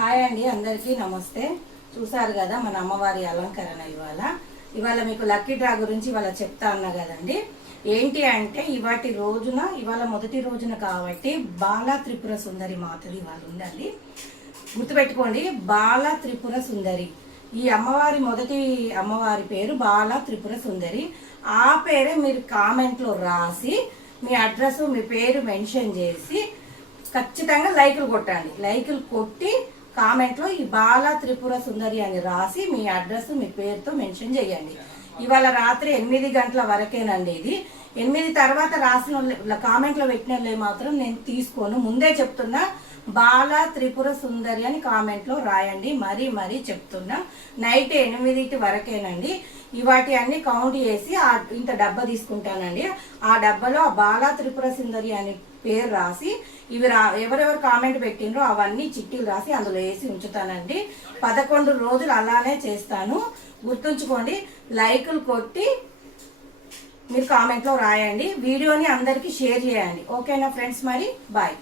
Hi అండి, అందరికీ నమస్తే. చూసారు కదా మన అమ్మవారి అలంకరణ. ఇవాళ మీకు లక్కీ డ్రా గురించి ఇవాళ చెప్తా అన్నా కదండి. ఏంటి అంటే ఇవాళ మొదటి రోజున కాబట్టి బాలా త్రిపుర సుందరి మాతది ఇవాళ ఉందండి. గుర్తుపెట్టుకోండి, బాలా త్రిపుర సుందరి. ఈ మొదటి అమ్మవారి పేరు బాలా త్రిపుర సుందరి. ఆ పేరే మీరు కామెంట్లో రాసి మీ అడ్రస్ మీ పేరు మెన్షన్ చేసి ఖచ్చితంగా లైకులు కొట్టండి. లైకులు కొట్టి కామెంట్లో ఈ బాలా త్రిపుర సుందరి అని రాసి మీ అడ్రస్ మీ పేరుతో మెన్షన్ చేయండి. ఇవాళ రాత్రి 8 గంటల వరకేనండి. ఇది 8 తర్వాత రాసిన కామెంట్లో పెట్టిన మాత్రం నేను తీసుకోను. ముందే చెప్తున్నా, బాలా త్రిపుర సుందరి అని కామెంట్లో రాయండి. మరీ చెప్తున్నా, నైట్ 8 వరకేనండి. వాటి అన్ని కౌంట్ చేసి ఇంత డబ్బా తీసుకుంటానండి. ఆ డబ్బాలో ఆ బాలా త్రిపుర సుందరి అని పేరు రాసి ఎవరెవరు కామెంట్ పెట్టిండ్రో అవన్నీ చిట్టీలు రాసి అందులో వేసి ఉంచుతానండి. 11 రోజులు అలానే చేస్తాను. గుర్తుంచుకోండి, లైకులు కొట్టి మీరు కామెంట్లో రాయండి. వీడియోని అందరికీ షేర్ చేయండి. ఓకేనా ఫ్రెండ్స్? మరి బాయ్.